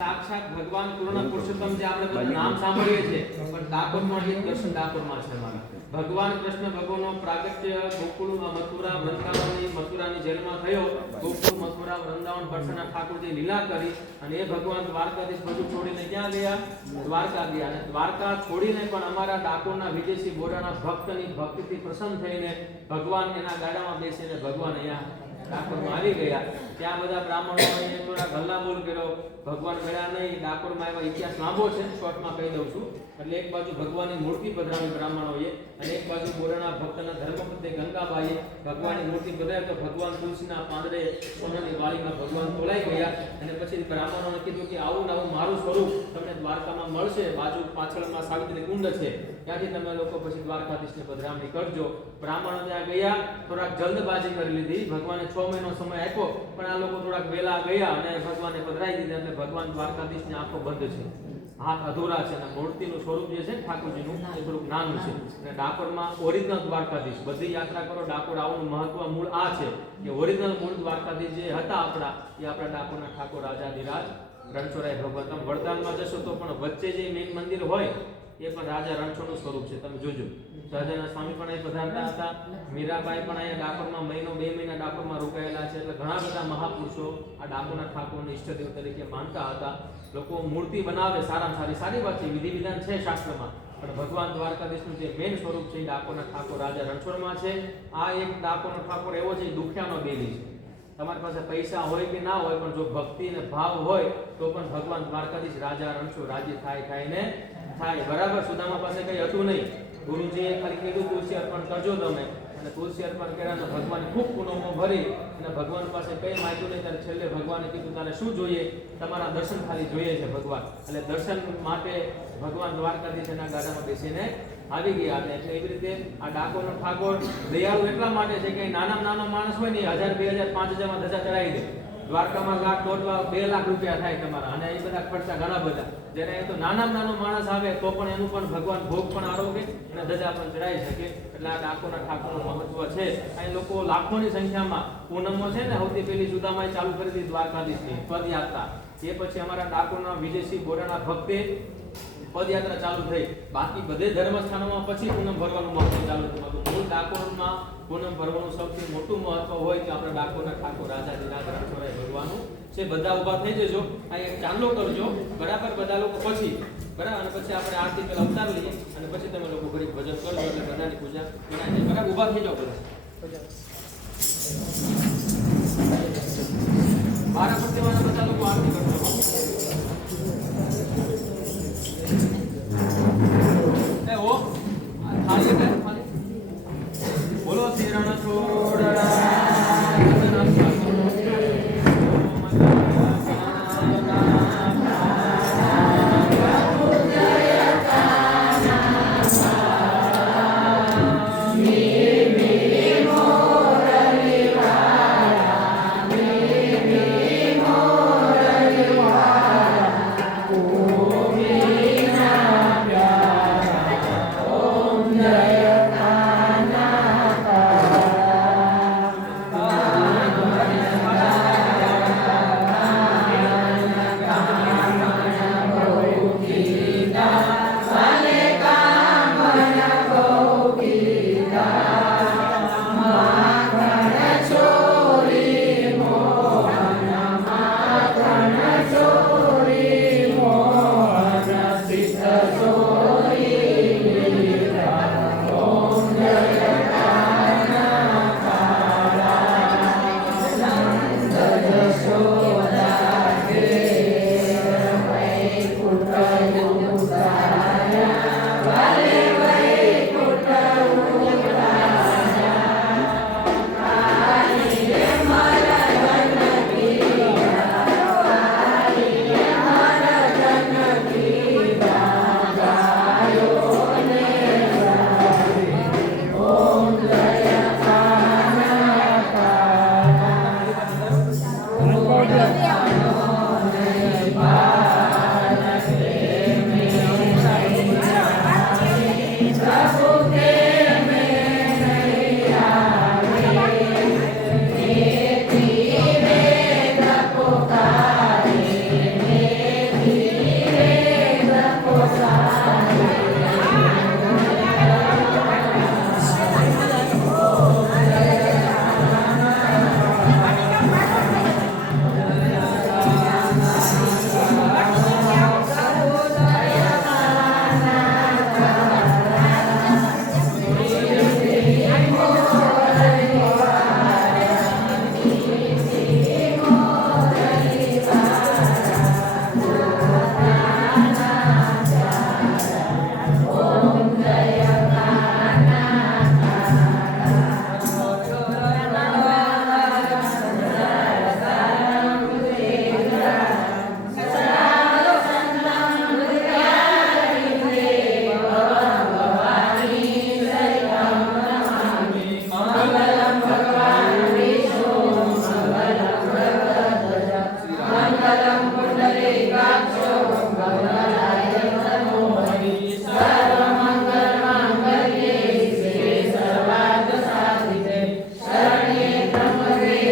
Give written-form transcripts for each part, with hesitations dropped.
સાક્ષાત ભગવાન પૂર્ણ પુરુષોત્તમ જે આપણે બધા નામ સાંભળીએ છીએ પણ ડાકોરમાં જે દર્શન ડાકોરમાં છે અમારા ભગવાન કૃષ્ણ ભગવાનનો પ્રાગટ્ય ગોકુળ મથુરા વૃંદાવનની મથુરાની જેલમાં થયો ગોકુળ મથુરા વૃંદાવન પરસના ઠાકોરજી લીલા કરી અને એ ભગવાન દ્વારકાધીશ બધું છોડીને ક્યાં ગયા દ્વારકા ગયા અને દ્વારકા છોડીને પણ અમારા ડાકોરના વિજયસિંહ બોરાના ભક્તની ભક્તિથી પ્રસન્ન થઈને ભગવાન એના ગાડામાં બેસીને ભગવાન અહીંયા ડાકોરમાં આવી ગયા ત્યાં બધા બ્રાહ્મણોએ થોડા ગલ્લાબોલ કર્યો ભગવાન મળ્યા નહીં ડાકોરમાં આવ્યા ઇતિહાસ લાંબો છે શોર્ટમાં કહી દઉં છું એટલે એક બાજુ ભગવાનની મૂર્તિ પધરાવી બ્રાહ્મણોએ અને એક બાજુ બોરાના ભક્તના ધર્મપત્ની ગંગાબાઈએ ભગવાનની મૂર્તિ પધરાવી તો ભગવાન તુલસીના પાંદડે સોનાની વાળીમાં ભગવાન તોલાઈ ગયા અને પછી બ્રાહ્મણોને કીધું કે આવું ને આવું મારું સ્વરૂપ તમને દ્વારકામાં મળશે બાજુ પાછળમાં સાવિત્રી કુંડ છે ત્યાંથી તમે લોકો પછી દ્વારકાધીશને પધરામણી કરજો બ્રાહ્મણો ત્યાં ગયા થોડાક જલ્દબાજી કરી લીધી ભગવાને 6 મહિનો સમય આપ્યો પણ આ લોકો થોડાક વેલા ગયા અને ભગવાનને પધરાઈ દીધા એટલે ભગવાન દ્વારકાધીશની આંખો બંધ છે હાથ અધૂરા છે અને મૂર્તિનું સ્વરૂપ જે છે ઠાકોરજીનું એ થોડુંક નાનું છે અને ડાકોરમાં ઓરિજિનલ દ્વારકાધીશ બધી યાત્રા કરો ડાકોર આવવાનું મહત્વ મૂળ આ છે કે ઓરિજિનલ મૂળ દ્વારકાધીશ જે હતા આપણા એ આપણા ડાકોરના ઠાકોર રાજાધિરાજ રણછોડરાય ભગવાન તમે વડતાલમાં જશો તો પણ વચ્ચે જે મેઇન મંદિર હોય એ પણ રાજા રણછોડનું સ્વરૂપ છે તમે જોજો સહજાનંદ સ્વામી પણ અહીં પધારતા હતા મીરાબાઈ પણ અહીંયા ડાકોરમાં મહિનો 2 મહિના ડાકોરમાં રોકાયેલા છે એટલે ઘણા બધા મહાપુરુષો આ ડાકોરના ઠાકોરને ઈષ્ટદેવ તરીકે માનતા હતા લોકો મૂર્તિ બનાવે સારામાં સારી વાત છે વિધિ વિધાન છે શાસ્ત્રમાં પણ ભગવાન દ્વારકાધીશનું જે મેઇન સ્વરૂપ છે ડાકોરના ઠાકોર રાજા રણછોડમાં છે આ એક ડાકોરનો ઠાકોર એવો છે દુખિયાનો બેલી છે તમારી પાસે પૈસા હોય કે ના હોય પણ જો ભક્તિ અને ભાવ હોય તો પણ ભગવાન દ્વારકાધીશ રાજા રણછોડ રાજી થાય બરાબર સુદામા પાસે કઈ હતું નહીં ગુરુજીએ ખાલી કીધું તુલસી અર્પણ કરજો તમે અને તુલસી અર્પણ કર્યા ભગવાને ખૂબ પુનમો ભરી અને ભગવાન પાસે કઈ માંગ્યું નહીં ત્યારે છેલ્લે ભગવાને કીધું તારે શું જોઈએ તમારા દર્શન ખાલી જોઈએ છે ભગવાન એટલે દર્શન માટે ભગવાન દ્વારકાધીશ એના ગાડામાં બેસીને આવી ગયા અને એવી રીતે આ ડાકોરનો ઠાકોર દયાળુ એટલા માટે છે કે નાનો માણસ હોય ને 1000 2000 5000 માં ધજા ચડાવી દે દ્વારકામાં લાખ 1.5 લાખ 2 લાખ રૂપિયા થાય તમારા અને એ બધા ખર્ચા ઘણા બધા જેને તો નાનો માણસ આવે તો પણ એનું પણ ભગવાન ભોગ પણ આરોગે અને ધજા પણ ચડાવી શકે એટલે આ ડાકોરના ઠાકોરનું મહત્વ છે અહીં લોકો લાખોની સંખ્યામાં પૂનમમાં છે ને સૌથી પહેલી સુદામાએ ચાલુ કરી દીધી દ્વારકાધીશની પદયાત્રા એ પછી અમારા ડાકોરના વિજયસિંહ બોરાના ભક્તે પદયાત્રા ચાલુ થઈ બાકી બધે ધર્મસ્થાનોમાં પછી પૂનમ ભરવાનું મહત્વ ચાલુ થયું મૂળ ડાકોરમાં પૂનમ ભરવાનું સૌથી મોટું મહત્વ હોય કે આપણે ડાકોરના ઠાકોર રાજાધિરાજ રણછોડરાય ભગવાનનું છે બધા ઊભા થઈ જજો અહીં એક ચાંદલો કરજો બરાબર બધા લોકો પછી બરાબર અને પછી આપણે આરતી પેલા ઉતાર લઈએ અને પછી તમે લોકો ઘડી ભજન કરજો એટલે બધાની પૂજા ગણાય બરાબર ઊભા થઈ જાઓ બધા મારા પ્રત્યેવાના બધા લોકો આરતી કરજો બોલો શ્રી રણછોડ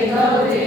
ગૌરી